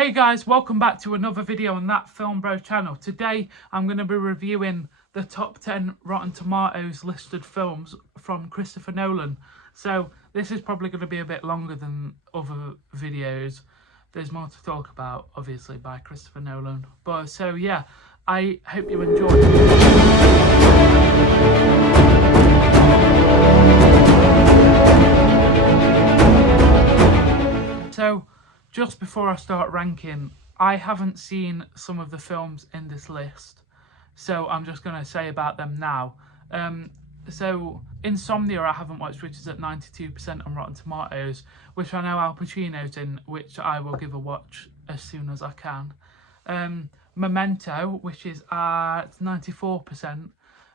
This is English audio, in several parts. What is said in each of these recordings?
Hey guys, welcome back to another video on That Film Bro channel. Today I'm going to be reviewing the top 10 Rotten Tomatoes listed films from Christopher Nolan. So this is probably going to be a bit longer than other videos. There's more to talk about, obviously, by Christopher Nolan. But so yeah, I hope you enjoy. So just before I start ranking, I haven't seen some of the films in this list, so I'm just going to say about them now. So Insomnia I haven't watched, which is at 92% on Rotten Tomatoes, which I know Al Pacino's in, which I will give a watch as soon as I can. Memento, which is at 94%,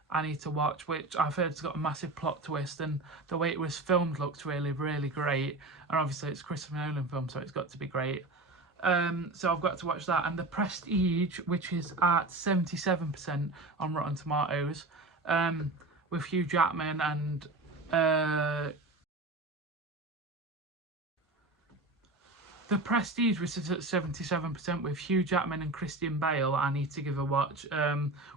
I need to watch, which I've heard has got a massive plot twist, and the way it was filmed looked really, really great. And obviously it's a Christopher Nolan film, so it's got to be great. So I've got to watch that. And The Prestige, which is at 77% on Rotten Tomatoes, with Hugh Jackman and The Prestige, which is at 77% with Hugh Jackman and Christian Bale, I need to give a watch,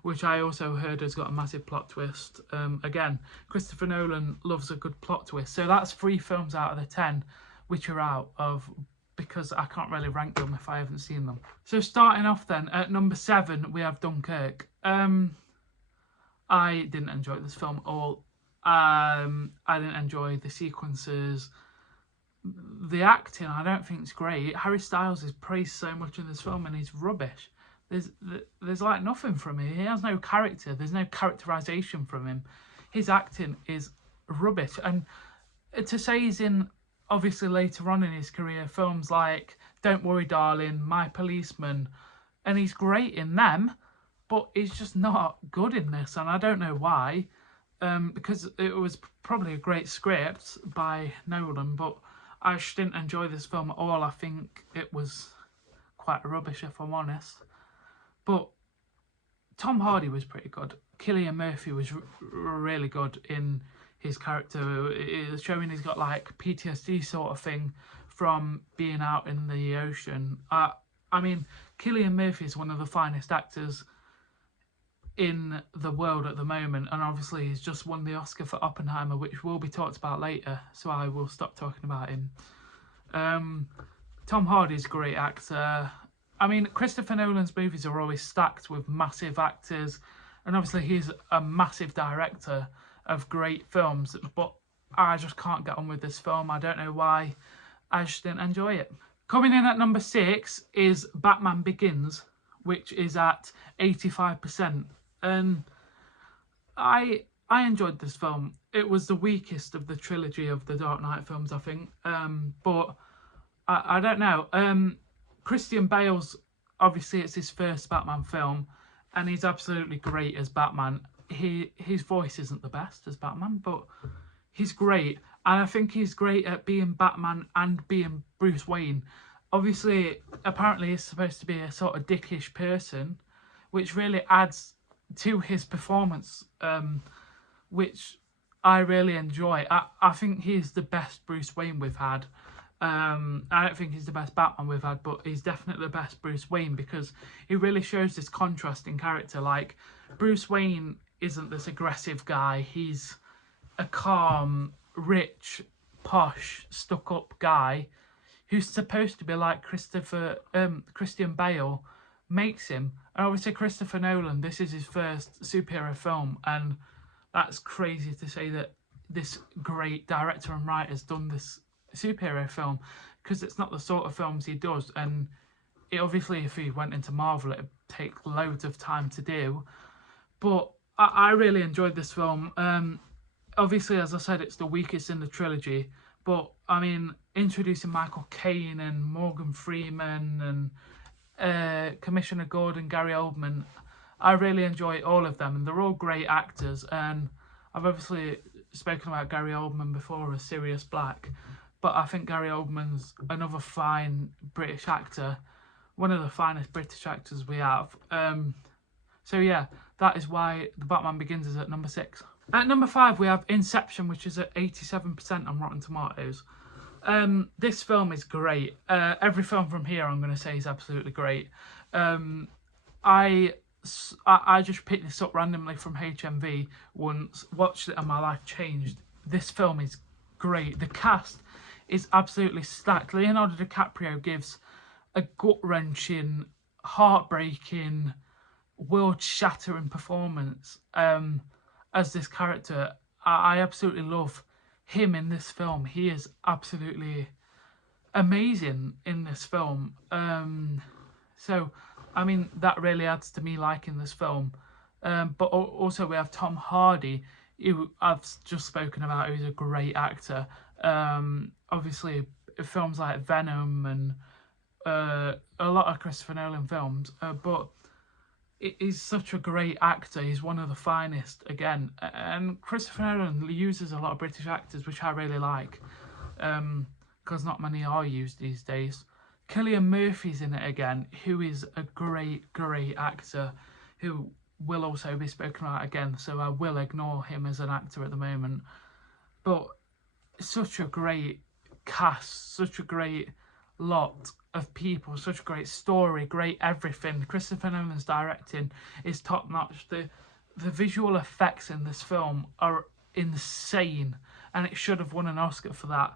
which I also heard has got a massive plot twist. Again, Christopher Nolan loves a good plot twist. So that's 3 films out of the 10 which are out of, because I can't really rank them if I haven't seen them. So starting off then, at number 7, we have Dunkirk. I didn't enjoy this film at all. I didn't enjoy the sequences. The acting, I don't think it's great. Harry Styles is praised so much in this film and he's rubbish. There's like nothing from him. He has no character. There's no characterization from him. His acting is rubbish. And to say he's in, obviously later on in his career, films like Don't Worry Darling, My Policeman, and he's great in them, but he's just not good in this, and I don't know why. Because it was probably a great script by Nolan, but I just didn't enjoy this film at all. I think it was quite rubbish, if I'm honest. But Tom Hardy was pretty good. Cillian Murphy was really good in his character. It's showing he's got like PTSD sort of thing from being out in the ocean. I mean, Cillian Murphy is one of the finest actors in the world at the moment, and obviously he's just won the Oscar for Oppenheimer, which will be talked about later, so I will stop talking about him. Tom Hardy's a great actor. I mean, Christopher Nolan's movies are always stacked with massive actors, and obviously he's a massive director of great films, but I just can't get on with this film. I don't know why. I just didn't enjoy it. Coming in at number 6 is Batman Begins, which is at 85%. And I enjoyed this film. It was the weakest of the trilogy of the Dark Knight films, I think. But I don't know. Christian Bale's, obviously it's his first Batman film, and he's absolutely great as Batman. His voice isn't the best as Batman, but he's great. And I think he's great at being Batman and being Bruce Wayne. Obviously, apparently he's supposed to be a sort of dickish person, which really adds to his performance, which I really enjoy. I think he's the best Bruce Wayne we've had. I don't think he's the best Batman we've had, but he's definitely the best Bruce Wayne, because he really shows this contrasting character. Like, Bruce Wayne isn't this aggressive guy. He's a calm, rich, posh, stuck-up guy who's supposed to be like Christian Bale makes him. And obviously Christopher Nolan, this is his first superhero film, and that's crazy to say that this great director and writer's done this superhero film, because it's not the sort of films he does, and it, obviously if he went into Marvel it'd take loads of time to do. But I really enjoyed this film. Obviously, as I said, it's the weakest in the trilogy, but I mean, introducing Michael Caine and Morgan Freeman and Commissioner Gordon, Gary Oldman, I really enjoy all of them, and they're all great actors. And I've obviously spoken about Gary Oldman before as Sirius Black, but I think Gary Oldman's another fine British actor, one of the finest British actors we have. So yeah, that is why The Batman Begins is at number 6. At number 5 we have Inception, which is at 87% on Rotten Tomatoes. This film is great. Every film from here, I'm going to say, is absolutely great. I just picked this up randomly from HMV once, watched it, and my life changed. This film is great. The cast is absolutely stacked. Leonardo DiCaprio gives a gut-wrenching, heartbreaking, world-shattering performance as this character. I absolutely love him in this film. He is absolutely amazing in this film. So, I mean, that really adds to me liking this film. But also we have Tom Hardy, who I've just spoken about, who's a great actor. Obviously, films like Venom and a lot of Christopher Nolan films, but he's such a great actor. He's one of the finest, again. And Christopher Nolan uses a lot of British actors, which I really like, because not many are used these days. Cillian Murphy's in it again, who is a great actor, who will also be spoken about again, so I will ignore him as an actor at the moment. But such a great cast, such a great lot of people, such a great story, great everything. Christopher Nolan's directing is top notch. The visual effects in this film are insane, and it should have won an Oscar for that.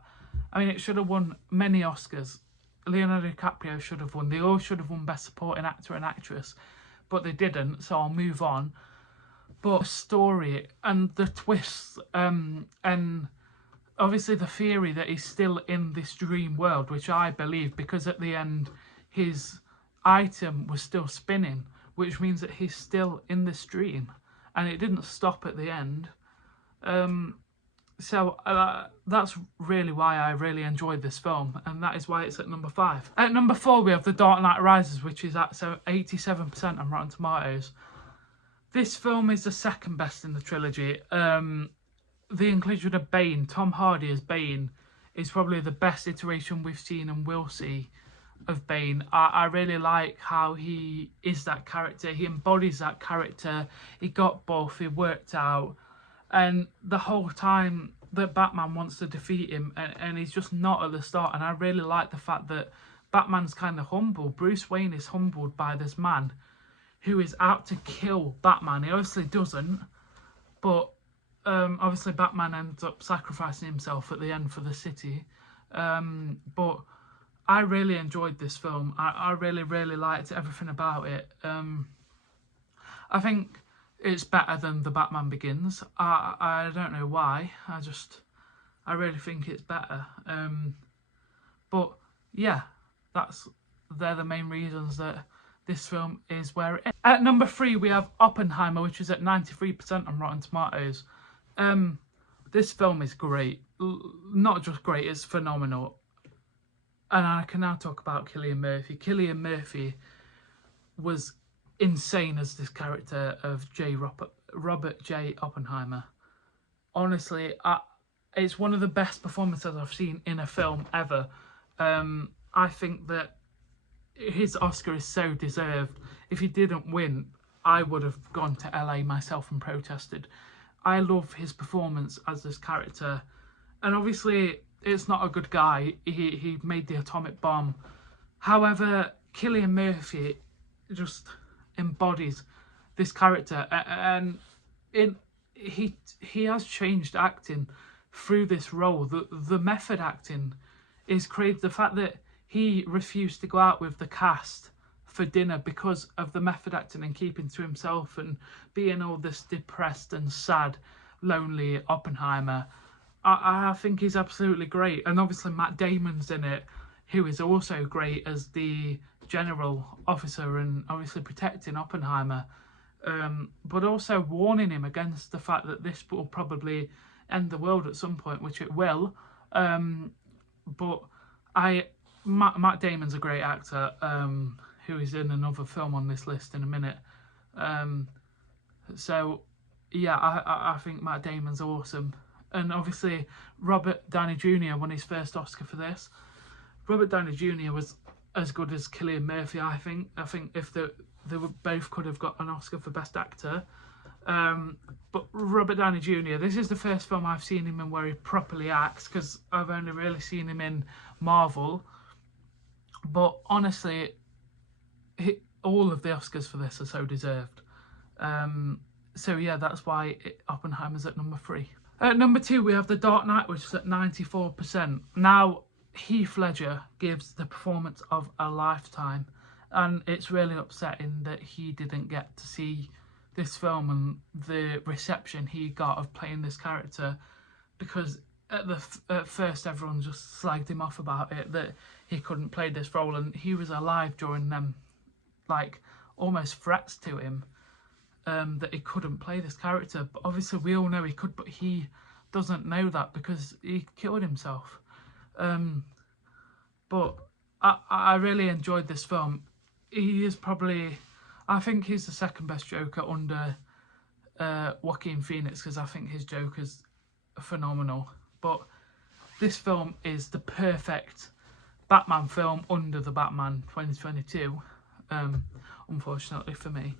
I mean, it should have won many Oscars. Leonardo DiCaprio should have won. They all should have won Best Supporting Actor and Actress, but they didn't, so I'll move on. But the story and the twists, and obviously the theory that he's still in this dream world, which I believe, because at the end his item was still spinning, which means that he's still in this dream, and it didn't stop at the end. So that's really why I really enjoyed this film, and that is why it's at number 5. At number 4 we have The Dark Knight Rises, which is at 87% on Rotten Tomatoes. This film is the second best in the trilogy. The inclusion of Bane, Tom Hardy as Bane, is probably the best iteration we've seen and will see of Bane. I really like how he is that character. He embodies that character. He got buff, he worked out, and the whole time that Batman wants to defeat him, and he's just not at the start. And I really like the fact that Batman's kind of humble. Bruce Wayne is humbled by this man who is out to kill Batman. He obviously doesn't, but obviously Batman ends up sacrificing himself at the end for the city. But I really enjoyed this film. I really liked everything about it. I think it's better than The Batman Begins. I don't know why. I really think it's better. But yeah, they're the main reasons that this film is where it is. At number 3 we have Oppenheimer, which is at 93% on Rotten Tomatoes. This film is great. Not just great, it's phenomenal. And I can now talk about Cillian Murphy. Cillian Murphy was insane as this character of Robert J. Oppenheimer. Honestly, it's one of the best performances I've seen in a film ever. I think that his Oscar is so deserved. If he didn't win, I would have gone to LA myself and protested. I love his performance as this character. And obviously, it's not a good guy. He made the atomic bomb. However, Cillian Murphy just embodies this character, and he has changed acting through this role. The method acting is crazy. The fact that he refused to go out with the cast for dinner because of the method acting and keeping to himself and being all this depressed and sad, lonely Oppenheimer. I think he's absolutely great. And obviously Matt Damon's in it, who is also great as the general officer and obviously protecting Oppenheimer, but also warning him against the fact that this will probably end the world at some point, which it will. But Matt Damon's a great actor, who is in another film on this list in a minute. So yeah, I think Matt Damon's awesome. And obviously Robert Downey Jr. won his first Oscar for this. Robert Downey Jr. was as good as Cillian Murphy, I think. I think if they both could have got an Oscar for Best Actor. But Robert Downey Jr., this is the first film I've seen him in where he properly acts, because I've only really seen him in Marvel. But honestly, all of the Oscars for this are so deserved. So yeah, that's why Oppenheimer's at number 3. At number 2, we have The Dark Knight, which is at 94%. Now, Heath Ledger gives the performance of a lifetime, and it's really upsetting that he didn't get to see this film and the reception he got of playing this character, because at first everyone just slagged him off about it, that he couldn't play this role, and he was alive during them, like, almost threats to him that he couldn't play this character. But obviously we all know he could, but he doesn't know that because he killed himself. But I really enjoyed this film. He is probably, I think he's the second best Joker under Joaquin Phoenix, because I think his Joker's phenomenal. But this film is the perfect Batman film under the Batman 2022, unfortunately for me.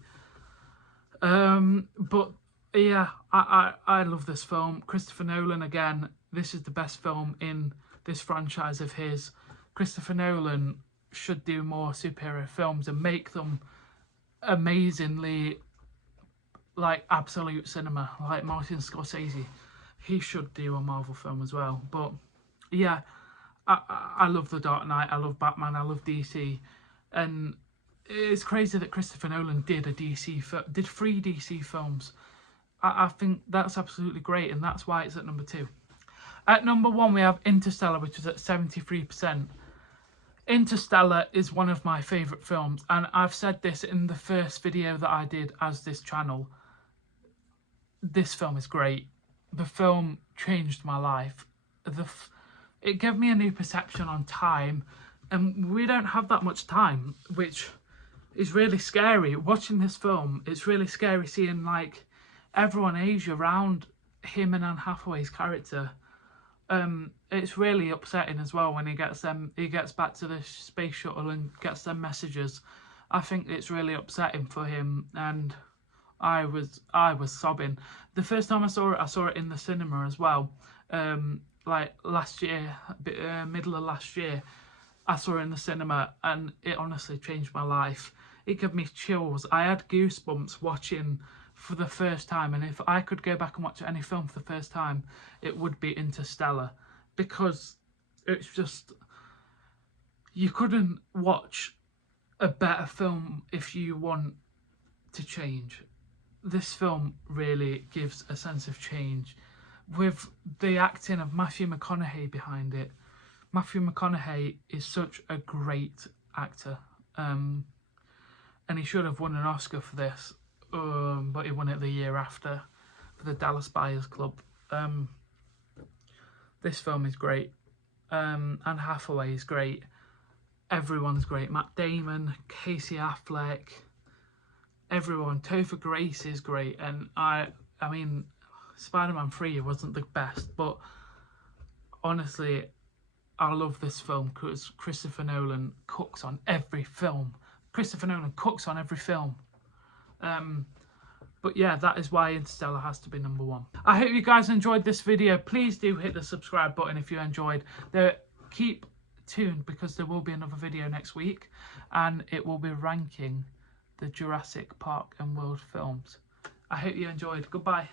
But yeah, I love this film. Christopher Nolan, again, this is the best film in this franchise of his. Christopher Nolan should do more superhero films and make them amazingly, like, absolute cinema, like Martin Scorsese. He should do a Marvel film as well. But yeah, I love The Dark Knight, I love Batman, I love DC, and it's crazy that Christopher Nolan did 3 DC films. I think that's absolutely great, and that's why it's at number 2. At number 1, we have Interstellar, which is at 73%. Interstellar is one of my favourite films, and I've said this in the first video that I did as this channel. This film is great. The film changed my life. It gave me a new perception on time, and we don't have that much time, which is really scary. Watching this film, it's really scary seeing, like, everyone age around him and Anne Hathaway's character. It's really upsetting as well when he gets back to the space shuttle and gets them messages. I think it's really upsetting for him, and I was sobbing. The first time I saw it in the cinema as well. Like last year, middle of last year, I saw it in the cinema, and it honestly changed my life. It gave me chills. I had goosebumps watching for the first time, and if I could go back and watch any film for the first time, it would be Interstellar, because it's just, you couldn't watch a better film if you want to change. This film really gives a sense of change, with the acting of Matthew McConaughey behind it. Matthew McConaughey is such a great actor, and he should have won an Oscar for this, but he won it the year after for the Dallas Buyers Club. This film is great. Anne Hathaway is great. Everyone's great. Matt Damon, Casey Affleck, everyone. Topher Grace is great. And I mean, Spider-Man 3 wasn't the best, but honestly, I love this film because Christopher Nolan cooks on every film. Christopher Nolan cooks on every film. But yeah, that is why Interstellar has to be number 1. I hope you guys enjoyed this video. Please do hit the subscribe button if you enjoyed. Keep tuned, because there will be another video next week, and it will be ranking the Jurassic Park and World films. I hope you enjoyed. Goodbye.